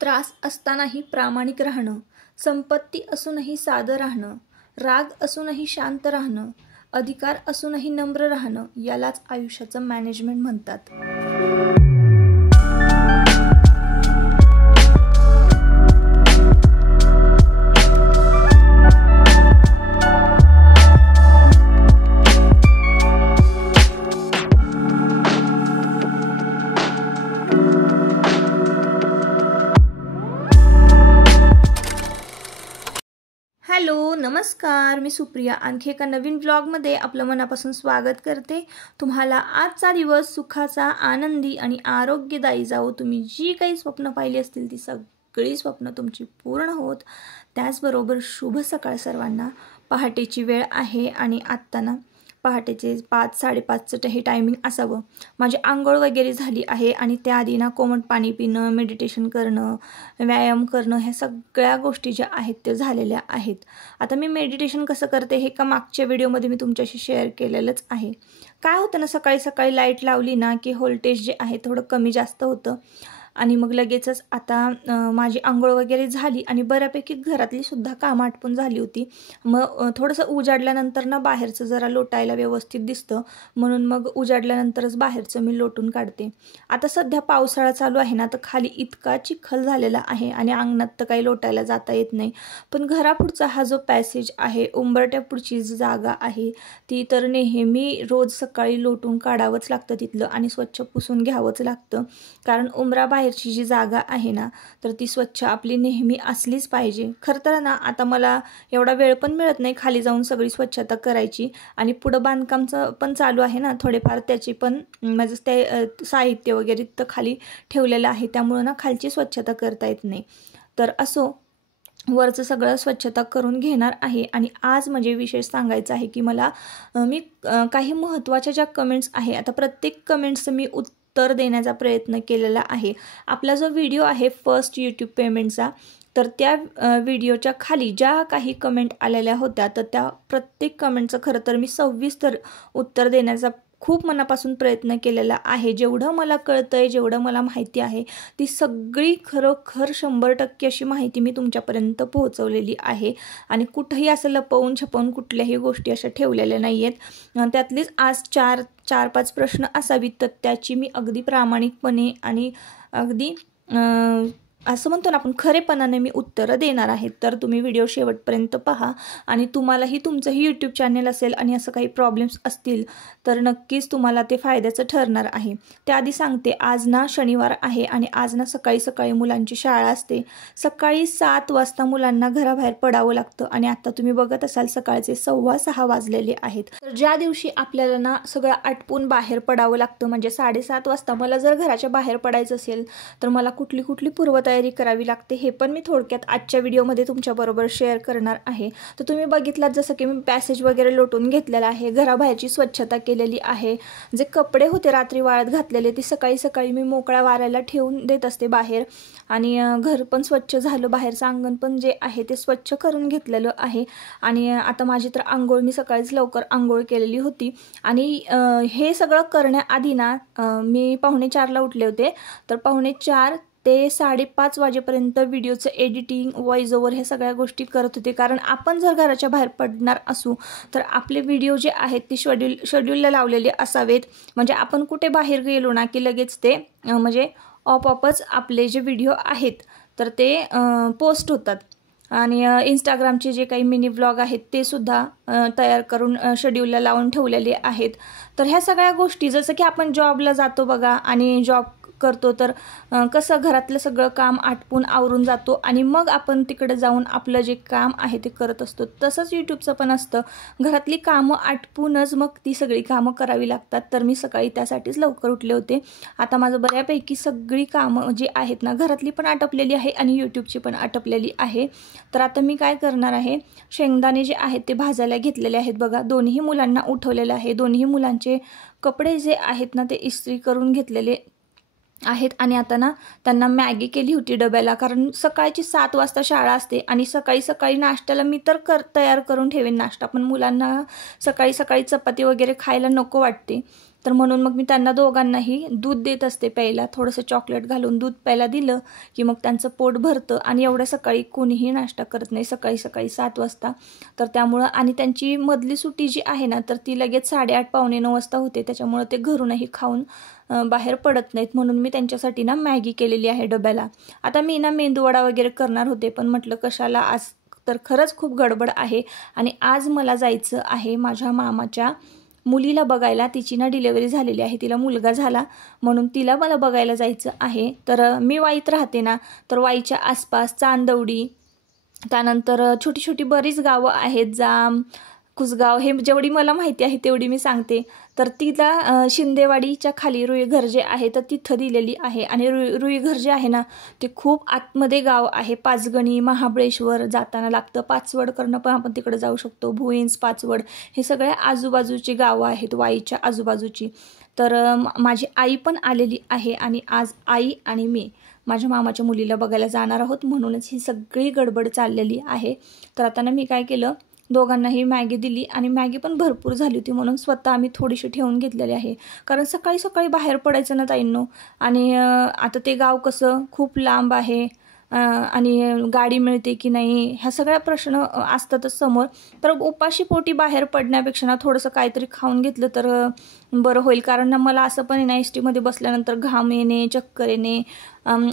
त्रास असतानाही प्रामाणिक राहणं, संपत्ती असूनही साधं राहणं, राग असूनही शांत राहणं, अधिकार असूनही नम्र राहणं, यालाच आयुष्याचं मॅनेजमेंट म्हणतात. हॅलो, नमस्कार. मी सुप्रिया आणखी एका नवीन व्लॉगमध्ये आपलं मनापासून स्वागत करते. तुम्हाला आजचा दिवस सुखाचा, आनंदी आणि आरोग्यदायी जावो. तुम्ही जी काही स्वप्न पाहिली असतील ती सगळी स्वप्न तुमची पूर्ण होत. त्याचबरोबर शुभ सकाळ सर्वांना. पहाटेची वेळ आहे आणि आत्ता ना पहाटेचे 5-5:30चं हे टायमिंग असावं. माझी आंघोळ वगैरे झाली आहे आणि त्याआधी ना कोमट पाणी पिणं, मेडिटेशन करणं, व्यायाम करणं, ह्या सगळ्या गोष्टी ज्या आहेत त्या झालेल्या आहेत. आता मी मेडिटेशन कसं करते हे का मागच्या व्हिडिओमध्ये मी तुमच्याशी शेअर केलेलंच आहे. काय होतं ना, सकाळी सकाळी लाईट लावली ना की व्होल्टेज जे आहे थोडं कमी जास्त होतं आणि मग लगेचच आता माझी आंघोळ वगैरे झाली आणि बऱ्यापैकी घरातली सुद्धा कामं आटपून झाली होती. मग थोडंसं उजाडल्यानंतर ना बाहेरचं जरा लोटायला व्यवस्थित दिसतं, म्हणून मग उजाडल्यानंतरच बाहेरचं मी लोटून काढते. आता सध्या पावसाळा चालू आहे ना, तर खाली इतका चिखल झालेला आहे आणि अंगणात तर काही लोटायला जाता येत नाही. पण घरापुढचा हा जो पॅसेज आहे, उंबरट्यापुढची जी जागा आहे ती तर नेहमी रोज सकाळी लोटून काढावंच लागतं तिथलं आणि स्वच्छ पुसून घ्यावंच लागतं. कारण बाहेरची जी जागा आहे ना तर ती स्वच्छ आपली नेहमी असलीच पाहिजे. खरं तर ना आता मला एवढा वेळ पण मिळत नाही खाली जाऊन सगळी स्वच्छता करायची आणि पुढं बांधकामचं पण चालू आहे ना, थोडेफार त्याची पण म्हणजे ते साहित्य वगैरे तर खाली ठेवलेलं आहे, त्यामुळं ना खालची स्वच्छता करता येत नाही. तर असो, वरचं सगळं स्वच्छता करून घेणार आहे. आणि आज म्हणजे विशेष सांगायचं आहे की मला मी काही महत्त्वाच्या ज्या कमेंट्स आहे, आता प्रत्येक कमेंट्सचं मी उत्तर देण्याचा प्रयत्न केलेला आहे. आपला जो व्हिडिओ आहे फर्स्ट यूट्यूब पेमेंटचा, तर त्या व्हिडिओच्या खाली ज्या काही कमेंट आलेल्या होत्या तर त्या प्रत्येक कमेंटचं खरं तर मी सविस्तर उत्तर देण्याचा खूप मनापासून प्रयत्न केलेला आहे. जेवढं मला कळतंय, जेवढं मला माहिती आहे ती सगळी खरोखर 100% अशी माहिती मी तुमच्यापर्यंत पोहोचवलेली आहे आणि कुठंही असं लपवून छपवून कुठल्याही गोष्टी अशा ठेवलेल्या नाही आहेत. त्यातलीच आज 4-5 प्रश्न असावीत, तर त्याची मी अगदी प्रामाणिकपणे आणि अगदी असं म्हणतो ना आपण खरेपणाने मी उत्तरं देणार आहेत. तर तुम्ही व्हिडिओ शेवटपर्यंत पहा आणि तुम्हालाही तुमचंही यूट्यूब चॅनल असेल आणि असं काही प्रॉब्लेम्स असतील तर नक्कीच तुम्हाला ते फायद्याचं ठरणार आहे. त्याआधी सांगते, आज ना शनिवार आहे आणि आज ना सकाळी सकाळी मुलांची शाळा असते. सकाळी 7 वाजता मुलांना घराबाहेर पडावं लागतं आणि आता तुम्ही बघत असाल सकाळचे 6:15 वाजलेले आहेत. तर ज्या दिवशी आपल्याला ना सगळं आटपून बाहेर पडावं लागतं, म्हणजे 7:30 वाजता मला जर घराच्या बाहेर पडायचं असेल तर मला कुठली पूर्वतयारी करावी लागते हे पण मी थोडक्यात आजच्या व्हिडिओमध्ये तुमच्याबरोबर शेअर करणार आहे. तर तुम्ही बघितलात जसं की मी पॅसेज वगैरे लोटून घेतलेला आहे, घराबाहेरची स्वच्छता केलेली आहे. जे कपडे होते रात्री वाळत घातलेले ते सकाळी सकाळी मी मोकळ्या वाऱ्याला ठेवून देत असते बाहेर आणि घर पण स्वच्छ झालं, बाहेरचं अंगण पण जे आहे ते स्वच्छ करून घेतलेलं आहे. आणि आता माझी तर आंघोळ मी सकाळीच लवकर आंघोळ केलेली होती आणि हे सगळं करण्याआधी ना मी 4:45ला उठले होते. तर 4:45 ते 5:30 वाजेपर्यंत व्हिडिओचं एडिटिंग, व्हॉइस ओव्हर हे सगळ्या गोष्टी करत होते. कारण आपण जर घराच्या बाहेर पडणार असू तर आपले व्हिडिओ जे आहेत ते शेड्यूलला लावलेले असावेत. म्हणजे आपण कुठे बाहेर गेलो ना की लगेच ते म्हणजे ऑपच आपले जे व्हिडिओ आहेत तर ते पोस्ट होतात. आणि इंस्टाग्रामचे जे काही मिनी व्लॉग आहेत ते सुद्धा तयार करून शेड्यूलला लावून ठेवलेले आहेत. तर ह्या सगळ्या गोष्टी, जसं की आपण जॉबला जातो बघा आणि जॉब करतो तर कसं घरातलं सगळं काम आटपून आवरून जातो आणि मग आपण तिकडे जाऊन आपलं जे काम आहे ते करत असतो. तसंच यूट्यूबचं पण असतं, घरातली कामं आटपूनच मग ती सगळी कामं करावी लागतात. तर मी सकाळी त्यासाठीच लवकर उठले होते. आता माझं बऱ्यापैकी सगळी कामं जी आहेत ना घरातली पण आटपलेली आहे आणि यूट्यूबची पण आटपलेली आहे. तर आता मी काय करणार आहे, शेंगदाणे जे आहेत ते भाजायला घेतलेले आहेत बघा. दोन्ही मुलांना उठवलेलं आहे, दोन्ही मुलांचे कपडे जे आहेत ना ते इस्त्री करून घेतलेले आहेत आणि आता ना त्यांना मॅगी केली होती डब्याला, कारण सकाळची 7 वाजता शाळा असते आणि सकाळी सकाळी नाश्त्याला मी तर तयार करून ठेवेन नाश्ता, पण मुलांना सकाळी सकाळी चपाती वगैरे खायला नको वाटते. तर म्हणून मग मी त्यांना दोघांनाही दूध देत असते प्यायला. थोडंसं चॉकलेट घालून दूध प्यायला दिलं की मग त्यांचं पोट भरतं. आणि एवढ्या सकाळी कोणीही नाश्ता करत नाही, सकाळी 7 वाजता. तर त्यामुळं आणि त्यांची मधली सुट्टी जी आहे ना, तर ती लगेच 8:30 पावणे 9 वाजता होते. त्याच्यामुळं ते घरूनही खाऊन बाहेर पडत नाहीत. म्हणून मी त्यांच्यासाठी ना मॅगी केलेली आहे डब्याला. आता मी ना मेंदूवडा वगैरे करणार होते, पण म्हटलं कशाला, आज तर खरंच खूप गडबड आहे. आणि आज मला जायचं आहे माझ्या मामाच्या मुलीला बघायला. तिची ना डिलेवरी झालेली आहे, तिला मुलगा झाला, म्हणून तिला मला बघायला जायचं आहे. तर मी वाईत राहते ना, तर वाईच्या आसपास चांदवडी, त्यानंतर छोटी छोटी बरीच गावं आहेत, जाम, कुसगाव, हे जेवढी मला माहिती आहे तेवढी मी सांगते. तर तिला शिंदेवाडीच्या खाली रुईघर जे आहे तर तिथं दिलेली आहे. आणि रुईघर जे आहे ना, ते खूप आतमध्ये गाव आहे. पाचगणी, महाबळेश्वर जाताना लागतं. पाचवड करणं पण आपण तिकडे जाऊ शकतो. भुईंज, पाचवड, हे सगळे आजूबाजूची गावं आहेत, वाईच्या आजूबाजूची. तर माझी आई पण आलेली आहे आणि आज आई आणि मी माझ्या मामाच्या मुलीला बघायला जाणार आहोत. म्हणूनच ही सगळी गडबड चाललेली आहे. तर आता ना मी काय केलं, दोघांनाही मॅगी दिली आणि मॅगी पण भरपूर झाली होती, म्हणून स्वतः आम्ही थोडीशी ठेवून घेतलेली आहे. कारण सकाळी सकाळी बाहेर पडायचं ना ताईंनो. आणि आता ते गाव कसं खूप लांब आहे आणि गाडी मिळते की नाही, ह्या सगळ्या प्रश्न असतातच समोर. तर उपाशी पोटी बाहेर पडण्यापेक्षा ना थोडंसं काहीतरी खाऊन घेतलं तर बरं होईल. कारण ना मला असं पण ना एस टीमध्ये बसल्यानंतर घाम येणे, चक्कर येणे,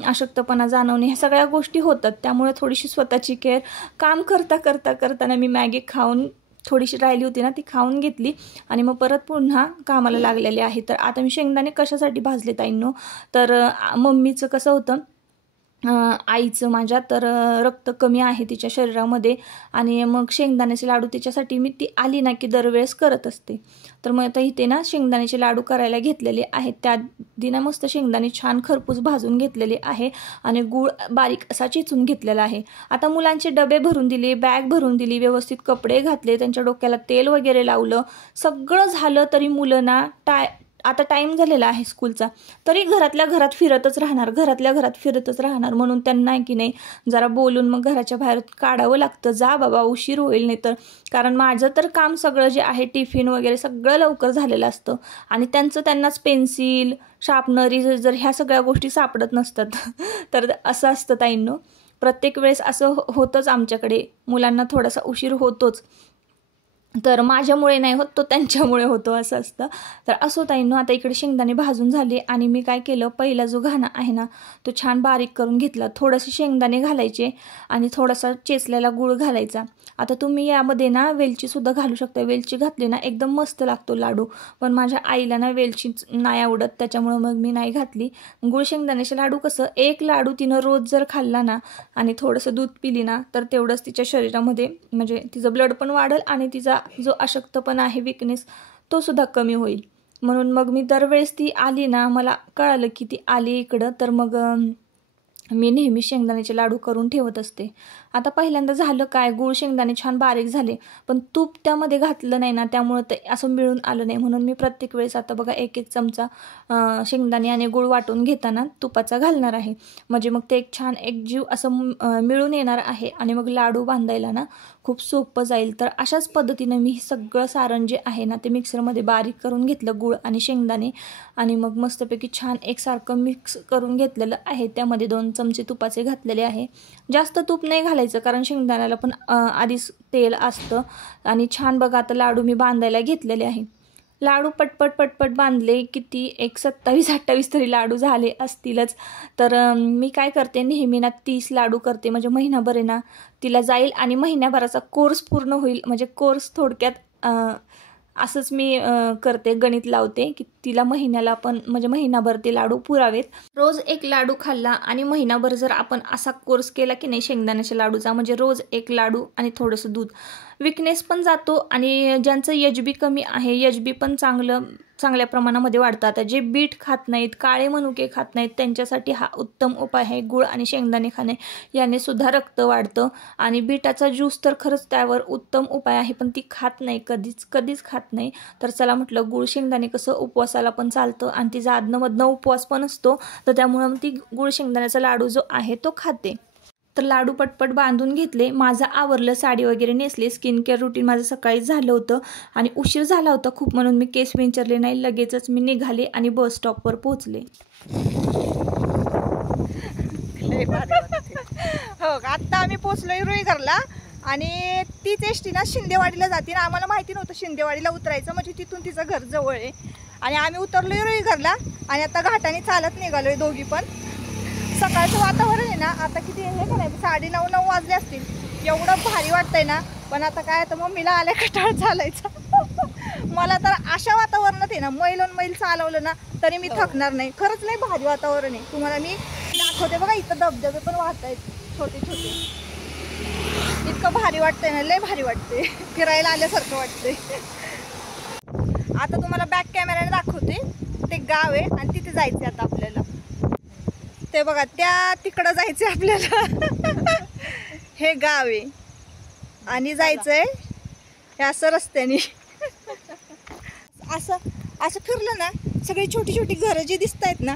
अशक्तपणा जाणवणे, ह्या सगळ्या गोष्टी होतात. त्यामुळे थोडीशी स्वतःची केअर काम करताना मी मॅगी खाऊन, थोडीशी राहिली होती ना ती खाऊन घेतली आणि मग परत पुन्हा कामाला लागलेले आहे. तर आता मी शेंगदाणे कशासाठी भाजले ताईंनो, तर मम्मीचं कसं होतं, आईचं माझ्या, तर रक्त कमी आहे तिच्या शरीरामध्ये. आणि मग शेंगदाण्याचे लाडू तिच्यासाठी मी ती आली ना की दरवेळेस करत असते. तर मग आता इथे ना शेंगदाण्याचे लाडू करायला घेतलेले आहेत. त्या दिना मस्त शेंगदाणे छान खरपूस भाजून घेतलेले आहे आणि गूळ बारीक असा चेचून घेतलेला आहे. आता मुलांचे डबे भरून दिले, बॅग भरून दिली, व्यवस्थित कपडे घातले, त्यांच्या डोक्याला तेल वगैरे लावलं, सगळं झालं. तरी मुलं ना आता टाईम झालेला आहे स्कूलचा, तरी घरातल्या घरात फिरतच राहणार. म्हणून त्यांना की नाही जरा बोलून मग घराच्या बाहेर काढावं लागतं, जा बाबा उशीर होईल नाही तर. कारण माझं तर काम सगळं जे आहे, टिफिन वगैरे सगळं लवकर झालेलं असतं आणि त्यांनाच पेन्सिल, शार्पनर, इरेजर ह्या सगळ्या गोष्टी सापडत नसतात. तर असं असतं ताईंनो, प्रत्येक वेळेस असं होतंच आमच्याकडे, मुलांना थोडासा उशीर होतोच. तर माझ्यामुळे नाही होत, तो त्यांच्यामुळे होतो, असं असतं. तर असो ताईंनो, आता इकडे शेंगदाणे भाजून झाले आणि मी काय केलं, पहिला जो घाणा आहे ना तो छान बारीक करून घेतला. थोडेसे शेंगदाणे घालायचे आणि थोडासा चेचलेला गूळ घालायचा. आता तुम्ही यामध्ये ना वेलचीसुद्धा घालू शकता. वेलची घातली ना एकदम मस्त लागतो लाडू, पण माझ्या आईला ना वेलची नाही आवडत, त्याच्यामुळं मग मी नाही घातली. गूळ शेंगदाण्याचे लाडू कसं, एक लाडू तिनं रोज जर खाल्ला ना आणि थोडंसं दूध पिली ना, तर तेवढंच तिच्या शरीरामध्ये म्हणजे तिचं ब्लड पण वाढेल आणि तिचा जो अशक्तपणा आहे, विकनेस, तो सुद्धा कमी होईल. म्हणून मग मी दरवेळेस ती आली ना, मला कळालं की ती आली इकडं, तर मग मी नेहमी शेंगदाण्याचे लाडू करून ठेवत असते. आता पहिल्यांदा झालं काय, गूळ शेंगदाणे छान बारीक झाले, पण तूप त्यामध्ये घातलं नाही ना, त्यामुळं ते असं मिळून आलं नाही. म्हणून मी प्रत्येक वेळेस आता बघा 1-1 चमचा शेंगदाणे आणि गूळ वाटून घेताना तुपाचा घालणार आहे. म्हणजे मग ते एक छान एकजीव असं मिळून येणार आहे आणि मग लाडू बांधायला ना खूप सोपं जाईल. तर अशाच पद्धतीनं मी सगळं सारण जे आहे ना ते मिक्सरमध्ये बारीक करून घेतलं, गूळ आणि शेंगदाणे, आणि मग मस्तपैकी छान एकसारखं मिक्स करून घेतलेलं आहे. त्यामध्ये 2 चमचे तुपाचे घातलेले आहे. जास्त तूप नाही घालायचं, कारण शेंगदाण्याला पण आधीच तेल असतं. आणि छान बघा आता लाडू मी बांधायला घेतलेले आहे. लाडू पटपट बांधले, किती एक 27-28 तरी लाडू झाले असतीलच. तर मी काय करते, नेहमी ना 30 लाडू करते, म्हणजे महिनाभर आहे ना तिला जाईल आणि महिन्याभराचा कोर्स पूर्ण होईल. म्हणजे कोर्स थोडक्यात असंच मी करते, गणित लावते की तिला महिन्याला पण म्हणजे महिनाभर ते लाडू पुरावेत. रोज एक लाडू खाल्ला आणि महिनाभर जर आपण असा कोर्स केला की नाही शेंगदाण्याच्या लाडूचा, म्हणजे रोज एक लाडू आणि थोडंसं दूध, विकनेस पण जातो आणि ज्यांचं एचबी कमी आहे, एचबी पण चांगल्या प्रमाणामध्ये वाढतं. आता जे बीट खात नाहीत, काळे मनुके खात नाहीत, त्यांच्यासाठी हा उत्तम उपाय आहे. गूळ आणि शेंगदाणे खाणे याने सुद्धा रक्त वाढतं. आणि बीटाचा ज्यूस तर खरंच त्यावर उत्तम उपाय आहे, पण ती खात नाही, कधीच खात नाही. तर चला म्हटलं, गूळ शेंगदाणे कसं उपवासाला पण चालतं आणि तिचा आधनंमधनं उपवास पण असतो, तर त्यामुळं ती गूळ शेंगदाण्याचा लाडू जो आहे तो खाते. तर लाडू पटपट बांधून घेतले, माझं आवरलं, साडी वगैरे नेसले, स्किन केअर रुटीन माझं सकाळी झालं होतं आणि उशीर झाला होता खूप म्हणून मी केस विंचरले नाही, लगेचच मी निघाले आणि बस स्टॉपवर पोहोचले. हो, आत्ता आम्ही पोचलोय रुईघरला आणि तीच एसटी ना शिंदेवाडीला जाते ना. आम्हाला माहिती नव्हतं शिंदेवाडीला उतरायचं, म्हणजे तिथून तिचं घर जवळ आहे आणि आम्ही उतरलोय रुईघरला आणि आता घाटाने चालत निघालोय दोघी पण. सकाळचं वातावरण आहे ना, आता किती हे का नाही 9:30 वाजले असतील, एवढं भारी वाटतंय ना. पण आता काय, आता मम्मीला आल्या कटाळ चालायचा. मला तर अशा वातावरणात आहे ना मैल चालवलं ना तरी मी थकणार नाही. खरंच लय भारी वातावरण आहे. तुम्हाला मी दाखवते बघा, इथं धबधबे पण वाहत आहेत छोटे छोटे. इतकं भारी वाटतंय ना, लय भारी वाटते, फिरायला आल्यासारखं वाटतंय. आता तुम्हाला बॅक कॅमेऱ्याने दाखवते. ते गाव आहे आणि तिथे जायचं आता आपल्याला. ते बघा त्या तिकडं जायचं आपल्याला. हे गाव आहे आणि जायचंय हे असं रस्त्याने. असं फिरलं ना, सगळी छोटी छोटी घरं जी दिसत आहेत ना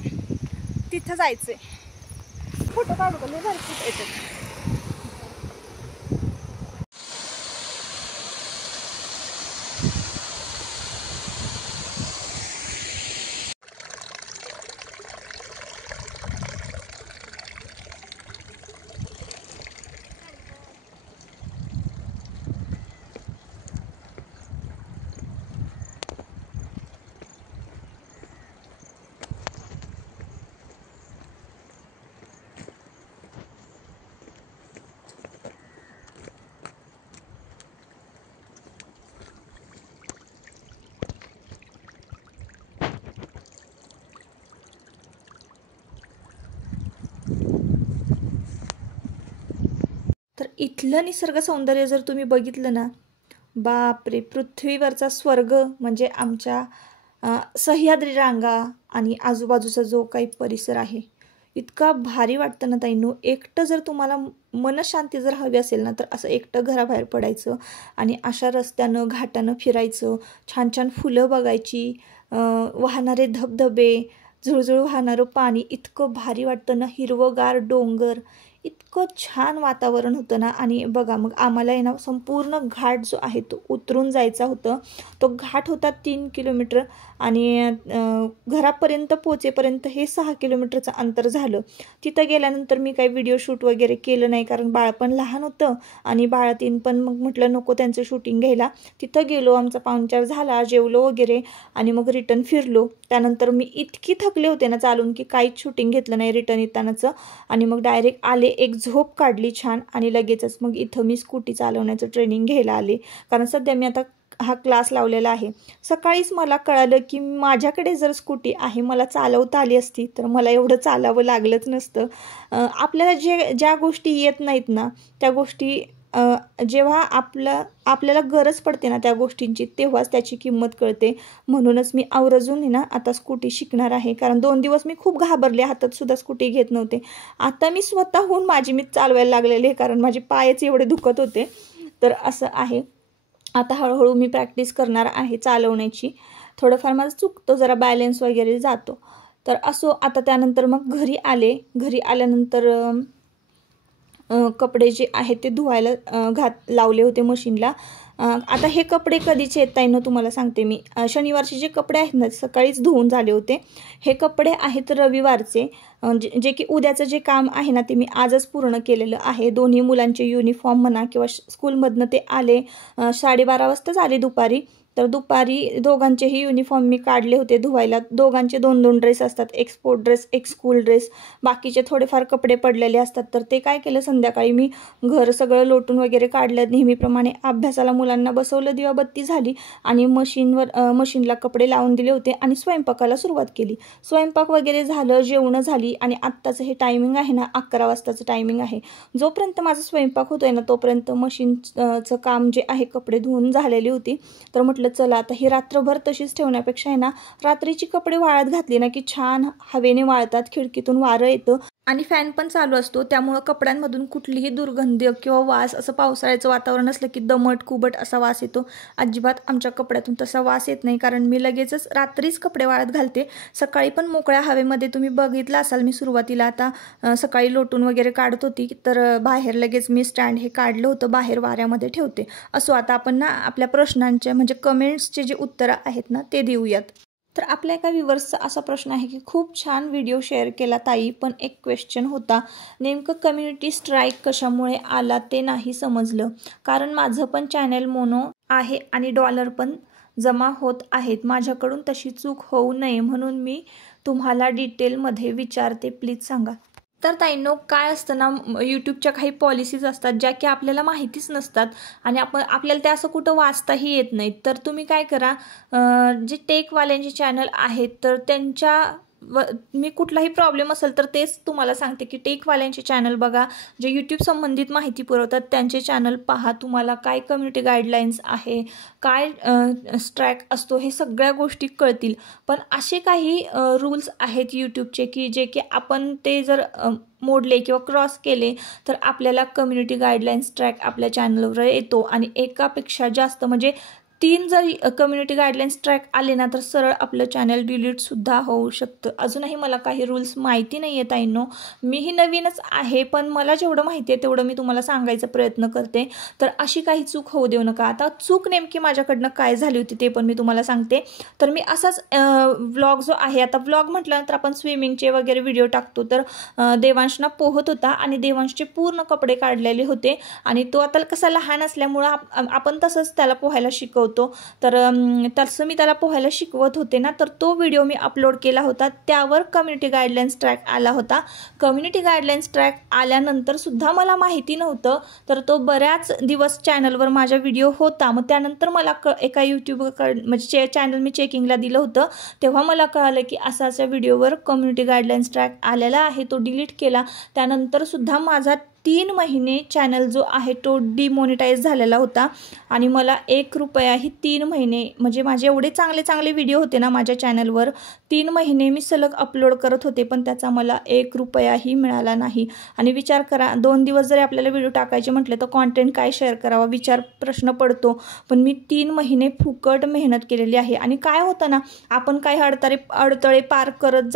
तिथं जायचंय. फोटो काढू का, लय भारी फोटो येतात. तर इथलं निसर्ग सौंदर्य जर तुम्ही बघितलं ना, बापरे, पृथ्वीवरचा स्वर्ग म्हणजे आमच्या सह्याद्री रांगा आणि आजूबाजूचा जो काही परिसर आहे, इतका भारी वाटतं ना ताईंनो. एकटं जर तुम्हाला मनशांती जर हवी असेल ना, तर असं एकटं घराबाहेर पडायचं आणि अशा रस्त्यानं घाटानं फिरायचं, छान छान फुलं बघायची, वाहणारे धबधबे, झुळझुळ वाहणारं पाणी, इतकं भारी वाटतं ना. हिरवंगार डोंगर, इतकं छान वातावरण होतं ना. आणि बघा मग आम्हाला आहे ना संपूर्ण घाट जो आहे तो उतरून जायचा होता. तो घाट होता 3 किलोमीटर आणि घरापर्यंत पोचेपर्यंत हे 6 किलोमीटरचं अंतर झालं. तिथं गेल्यानंतर मी काही व्हिडिओ शूट वगैरे केलं नाही, कारण बाळ पण लहान होतं आणि बाळातीन पण मग म्हटलं नको त्यांचं शूटिंग घ्यायला. तिथं गेलो, आमचा पाहुणचार झाला, जेवलो वगैरे आणि मग रिटर्न फिरलो. त्यानंतर मी इतकी थकले होते ना चालून की काहीच शूटिंग घेतलं नाही रिटर्न येतानाचं. आणि मग डायरेक्ट आले, एक झोप काढली छान आणि लगेचच मग इथं मी स्कूटी चालवण्याचं ट्रेनिंग घ्यायला आले, कारण सध्या मी आता हा क्लास लावलेला आहे. सकाळीच मला कळालं की माझ्याकडे जर स्कूटी आहे, मला चालवता आली असती तर मला एवढं चालावं लागलंच नसतं. आपल्याला ज्या गोष्टी येत नाहीत ना, त्या गोष्टी जेव्हा आपल्याला गरज पडते ना त्या गोष्टींची, तेव्हाच त्याची किंमत कळते. म्हणूनच मी आवर्जून ना आता स्कूटी शिकणार आहे, कारण 2 दिवस मी खूप घाबरले, हातात सुद्धा स्कूटी घेत नव्हते. आता मी स्वतःहून मी चालवायला लागलेले, कारण माझे पायच एवढे दुखत होते. तर असं आहे, आता हळूहळू मी प्रॅक्टिस करणार आहे चालवण्याची. थोडंफार माझं चुकतं, जरा बॅलेन्स वगैरे जातो. तर असो, आता त्यानंतर मग घरी आले. घरी आल्यानंतर कपडे जे आहेत ते धुवायला लावले होते मशीनला. आता हे कपडे कधीचे आहेत ताईंनो तुम्हाला सांगते मी. शनिवारचे जे कपडे आहेत ना सकाळीच धुवून झाले होते. हे कपडे आहेत रविवारचे, जे की उद्याचं जे काम आहे ना ते मी आजच पूर्ण केलेलं आहे. दोन्ही मुलांचे युनिफॉर्म म्हणा किंवा स्कूलमधनं ते आले 12:30 वाजताच आले दुपारी. तर दुपारी दोघांचेही युनिफॉर्म मी काढले होते धुवायला. दोघांचे 2-2 ड्रेस असतात, एक स्पोर्ट ड्रेस, एक स्कूल ड्रेस. बाकीचे थोडेफार कपडे पडलेले असतात. तर ते काय केलं, संध्याकाळी मी घर सगळं लोटून वगैरे काढलं. नेहमीप्रमाणे अभ्यासाला मुलांना बसवलं, दिवाबत्ती झाली आणि मशीनला कपडे लावून दिले होते आणि स्वयंपाकाला सुरुवात केली. स्वयंपाक वगैरे झालं, जेवणं झाली आणि आत्ताचं हे टायमिंग आहे ना 11 वाजताचं टायमिंग आहे. जोपर्यंत माझा स्वयंपाक होतोय ना तोपर्यंत मशीनचं काम जे आहे, कपडे धुवून झालेली होती. तर म्हटलं चला आता ही रात्रभर तशीच ठेवण्यापेक्षा आहे ना रात्रीची कपडे वाळत घातली ना की छान हवेने वाळतात, खिडकीतून वारं येतं आणि फॅन पण चालू असतो, त्यामुळं कपड्यांमधून कुठलीही दुर्गंधी किंवा वास, असं पावसाळ्याचं वातावरण असलं की दमट कुबट असा वास येतो. अजिबात आमच्या कपड्यातून तसा वास येत नाही, कारण मी लगेचच रात्रीच कपडे वाळत घालते. सकाळी पण मोकळ्या हवेमध्ये तुम्ही बघितलं असाल, मी सुरुवातीला आता सकाळी लोटून वगैरे काढत होती, तर बाहेर लगेच मी स्टँड हे काढलं होतं, बाहेर वाऱ्यामध्ये ठेवते. असो, आता आपण ना आपल्या प्रश्नांचे म्हणजे कमेंट्सचे जे उत्तरं आहेत ना ते देऊयात. तर आपल्या एका व्ह्युअर्सचा असा प्रश्न आहे की खूप छान व्हिडिओ शेअर केला ताई, पण एक क्वेश्चन होता, नेमकं कम्युनिटी स्ट्राईक कशामुळे आला ते नाही समजलं. कारण माझं पण चॅनल मोनो आहे आणि डॉलर पण जमा होत आहेत. माझ्याकडून तशी चूक होऊ नये म्हणून मी तुम्हाला डिटेलमध्ये विचारते, प्लीज सांगा. तर ताईंनो, काय असतं ना, यूट्यूबच्या काही पॉलिसीज असतात ज्या की आपल्याला माहितीच नसतात आणि आपल्याला त्या असं कुठं वाचताही येत नाहीत. तर तुम्ही काय करा, जे टेकवाल्यांचे चॅनल आहेत तर त्यांच्या मी कुठलाही प्रॉब्लेम असेल तर तेच तुम्हाला सांगते की टेकवाल्यांचे चॅनल बघा, जे यूट्यूब संबंधित माहिती पुरवतात त्यांचे चॅनल पहा. तुम्हाला काय कम्युनिटी गाईडलाईन्स आहे, काय स्ट्राईक असतो, हे सगळ्या गोष्टी कळतील. पण असे काही रूल्स आहेत यूट्यूबचे की जे की आपण ते जर मोडले किंवा क्रॉस केले तर आपल्याला कम्युनिटी गाईडलाईन्स स्ट्राईक आपल्या चॅनलवर येतो. आणि एकापेक्षा जास्त म्हणजे 3 जर कम्युनिटी गाईडलाईन्स ट्रॅक आले ना तर सरळ आपलं चॅनल डिलीटसुद्धा होऊ शकतं. अजूनही मला काही रूल्स माहिती नाही आहे ताईंनो, मीही नवीनच आहे, पण मला जेवढं माहिती आहे तेवढं मी तुम्हाला सांगायचा प्रयत्न करते. तर अशी काही चूक होऊ देऊ नका. आता चूक नेमकी माझ्याकडनं काय झाली होती ते पण मी तुम्हाला सांगते. तर मी असाच व्लॉग जो आहे, आता व्लॉग म्हटल्यानंतर आपण स्विमिंगचे वगैरे व्हिडिओ टाकतो, तर देवांशना पोहत होता आणि देवांशचे पूर्ण कपडे काढलेले होते आणि तो आता कसा लहान असल्यामुळं आपण तसंच त्याला पोहायला शिकवतो. तर तसं मी त्याला पोहायला शिकवत होते ना, तर तो व्हिडिओ मी अपलोड केला होता, त्यावर कम्युनिटी गाईडलाईन्स ट्रॅक आला होता. कम्युनिटी गाईडलाईन्स ट्रॅक आल्यानंतर सुद्धा मला माहिती नव्हतं, तर तो बऱ्याच दिवस चॅनलवर माझा व्हिडिओ होता. मग त्यानंतर मला एका यूट्यूबकडे म्हणजे चॅनल मी चेकिंगला दिलं होतं, तेव्हा मला कळालं की असा व्हिडिओवर कम्युनिटी गाईडलाईन्स ट्रॅक आलेला आहे. तो डिलीट केला. त्यानंतर सुद्धा माझा 3 महिने चॅनल जो आहे तो डिमॉनिटाईज झालेला होता आणि मला 1 रुपयाही 3 महिने, म्हणजे माझे एवढे चांगले चांगले व्हिडिओ होते ना माझ्या चॅनलवर, 3 महिने मी सलग अपलोड करत होते, पण त्याचा मला 1 रुपयाही मिळाला नाही. आणि विचार करा, 2 दिवस जरी आपल्याला व्हिडिओ टाकायचे म्हटले तर कॉन्टेंट काय शेअर करावा प्रश्न पडतो. पण मी 3 महिने फुकट मेहनत केलेली आहे. आणि काय होतं ना, आपण काही अडथळे पार करत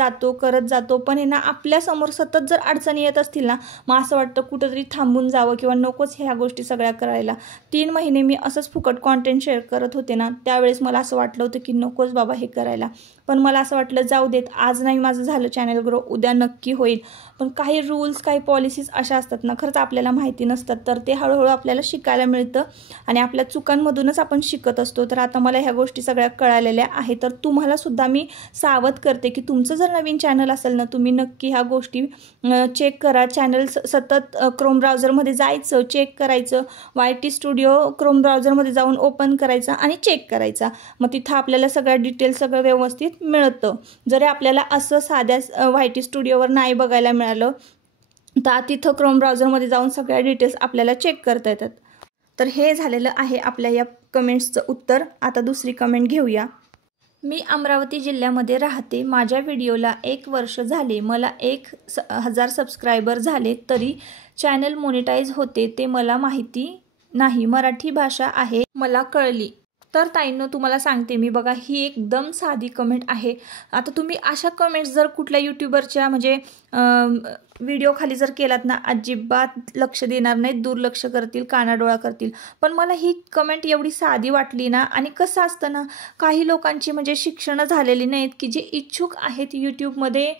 जातो, पण हे ना आपल्यासमोर सतत जर अडचणी येत असतील ना, मग असं वाटतं कुठंतरी थांबून जावं किंवा नकोच ह्या गोष्टी सगळ्या करायला. 3 महिने मी असंच फुकट कॉन्टेंट शेअर करत होते ना, त्यावेळेस मला असं वाटलं होतं की नकोच बाबा हे करायला. पण मला असं वाटलं जाऊ देत, आज नाही माझं झालं चॅनल ग्रो, उद्या नक्की होईल. पण काही रूल्स, काही पॉलिसीज अशा असतात ना, खरंच आपल्याला माहिती नसतात, तर ते हळूहळू आपल्याला शिकायला मिळतं आणि आपल्या चुकांमधूनच आपण शिकत असतो. तर आता मला ह्या गोष्टी सगळ्या कळालेल्या आहेत. तर तुम्हाला सुद्धा मी सावध करते की तुमचं जर नवीन चॅनल असेल ना, तुम्ही नक्की ह्या गोष्टी चेक करा. चॅनल सतत क्रोम ब्राउझरमध्ये जायचं, चेक करायचं, YT स्टुडिओ क्रोम ब्राउझरमध्ये जाऊन ओपन करायचा आणि चेक करायचा. मग तिथं आपल्याला सगळ्या डिटेल्स सगळं व्यवस्थित मिळतं. जरी आपल्याला असं साध्या YT स्टुडिओवर नाही बघायला मिळालं तर तिथं क्रोम ब्राउझरमध्ये जाऊन सगळ्या डिटेल्स आपल्याला चेक करता येतात. तर हे झालेलं आहे आपल्या या कमेंट्सचं उत्तर. आता दुसरी कमेंट घेऊया. मी अमरावती जिल्ह्यामध्ये राहते. माझ्या व्हिडिओला 1 वर्ष झाले. मला 1000 सबस्क्रायबर झाले तरी चॅनल मोनिटाईज होते ते मला माहिती नाही. मराठी भाषा आहे मला कळली. तर ताईंनो, तुम्हाला सांगते मी, बघा ही एकदम साधी कमेंट आहे. आता तुम्ही अशा कमेंट्स जर कुठल्या यूट्यूबरच्या म्हणजे व्हिडिओ खाली जर केलात ना, अजिबात लक्ष देणार नाहीत, दुर्लक्ष करतील, कानाडोळा करतील. पण मला ही कमेंट एवढी साधी वाटली ना. आणि कसं असतं ना, काही लोकांची म्हणजे शिक्षणं झालेली नाहीत की जे इच्छुक आहेत यूट्यूबमध्ये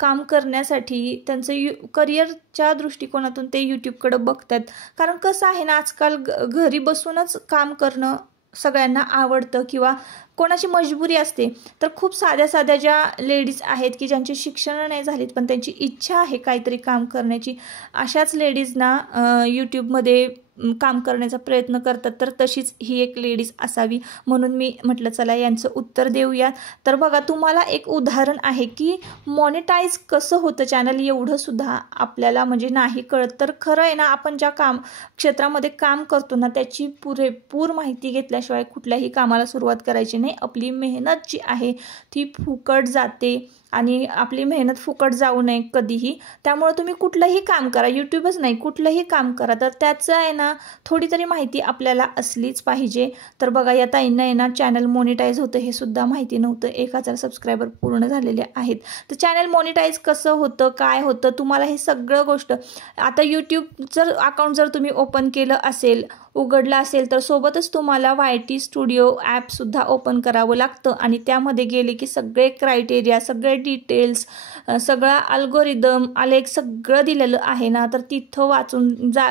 काम करण्यासाठी, त्यांचं करिअरच्या दृष्टिकोनातून ते यूट्यूबकडे बघतात. कारण कसं आहे ना, आजकाल घरी बसूनच काम करणं सगळ्यांना आवडतं किंवा कोणाची मजबुरी असते. तर खूप साध्या साध्या ज्या लेडीज आहेत की ज्यांची शिक्षण नाही झालीत पण त्यांची इच्छा आहे काहीतरी काम करण्याची, अशाच लेडीजना यूट्यूबमध्ये काम करण्याचा प्रयत्न करतात. तर तशीच ही एक लेडीज असावी म्हणून मी म्हटलं चला यांचं उत्तर देऊया. तर बघा, तुम्हाला एक उदाहरण आहे की मॉनिटाईज कसं होतं चॅनल, एवढं सुद्धा आपल्याला म्हणजे नाही कळत. तर खरं आहे ना, आपण ज्या क्षेत्रामध्ये काम करतो ना त्याची पुरेपूर माहिती घेतल्याशिवाय कुठल्याही कामाला सुरुवात करायची नाही. आपली मेहनत जी आहे ती फुकट जाते आणि आपली मेहनत फुकट जाऊ नये कधीही. त्यामुळे तुम्ही कुठलंही काम करा, यूट्यूबच नाही कुठलंही काम करा, तर त्याचं आहे ना थोडी तरी माहिती आपल्याला असलीच पाहिजे. तर बघा या ताईंना आहे ना चॅनल मोनिटाईज होतं हे सुद्धा माहिती नव्हतं. 1000 सबस्क्रायबर पूर्ण झालेले आहेत. तर चॅनल मोनिटाईज कसं होतं, काय होतं, तुम्हाला हे सगळं गोष्ट आता यूट्यूब अकाउंट जर तुम्ही ओपन केलं असेल, उघडला असेल, तर सोबतच तुम्हाला YT स्टुडिओ ॲपसुद्धा ओपन करावं लागतं. आणि त्यामध्ये गेले की सगळे क्रायटेरिया, सगळे डिटेल्स, सगळा अल्गोरिदम आलेख सगळं दिलेलं आहे ना. तर तिथं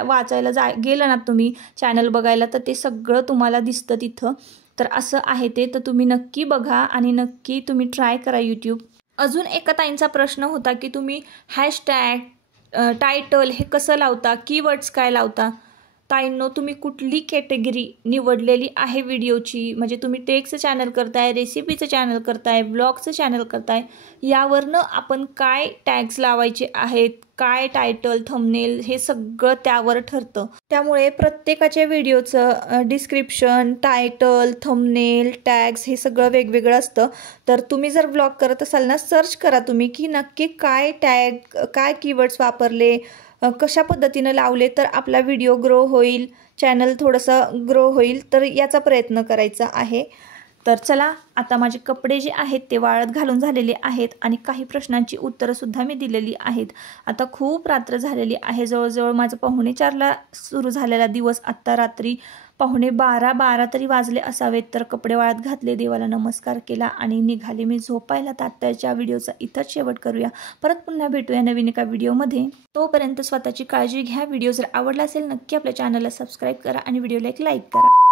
वाचायला गेलं ना तुम्ही चॅनल बघायला, तर ते सगळं तुम्हाला दिसतं तिथं. तर असं आहे ते. तर तुम्ही नक्की बघा आणि नक्की तुम्ही ट्राय करा यूट्यूब. अजून एका ताईंचा प्रश्न होता की तुम्ही हॅशटॅग, टायटल हे कसं लावता, कीवर्ड्स काय लावता. ताईंनो, तुम्ही कुठली कॅटेगरी निवडलेली आहे व्हिडिओची, म्हणजे तुम्ही टेकचं चॅनल करताय, रेसिपीचं चॅनल करताय, ब्लॉगचं चॅनल करताय, यावरनं आपण काय टॅग्स लावायचे आहेत, काय टायटल, थंबनेल हे सगळं त्यावर ठरतं. त्यामुळे प्रत्येकाच्या व्हिडिओचं डिस्क्रिप्शन, टायटल, थंबनेल, टॅग्स हे सगळं वेगवेगळं असतं. तर तुम्ही जर ब्लॉग करत असाल ना, सर्च करा तुम्ही की नक्की काय टॅग, काय कीवर्ड्स वापरले, कशा पद्धतीनं लावले तर आपला व्हिडिओ ग्रो होईल, चॅनल थोडंसं ग्रो होईल. तर याचा प्रयत्न करायचा आहे. तर चला, आता माझे कपडे जे आहेत ते वाळत घालून झालेले आहेत आणि काही प्रश्नांची उत्तरंसुद्धा मी दिलेली आहेत. आता खूप रात्र झालेली आहे, जवळजवळ माझं 4:45ला सुरू झालेला दिवस आत्ता रात्री 11:15 तरी वाजले असावेत. तर कपडे वाळत घातले, देवाला नमस्कार केला आणि निघाले मी झोपायला. आत्ताच्या व्हिडिओचा इथंच शेवट करूया. परत पुन्हा भेटूया नवीन एका व्हिडिओमध्ये. तोपर्यंत स्वतःची काळजी घ्या. व्हिडिओ जर आवडला असेल नक्की आपल्या चॅनलला सबस्क्राईब करा आणि व्हिडिओला एक लाईक करा.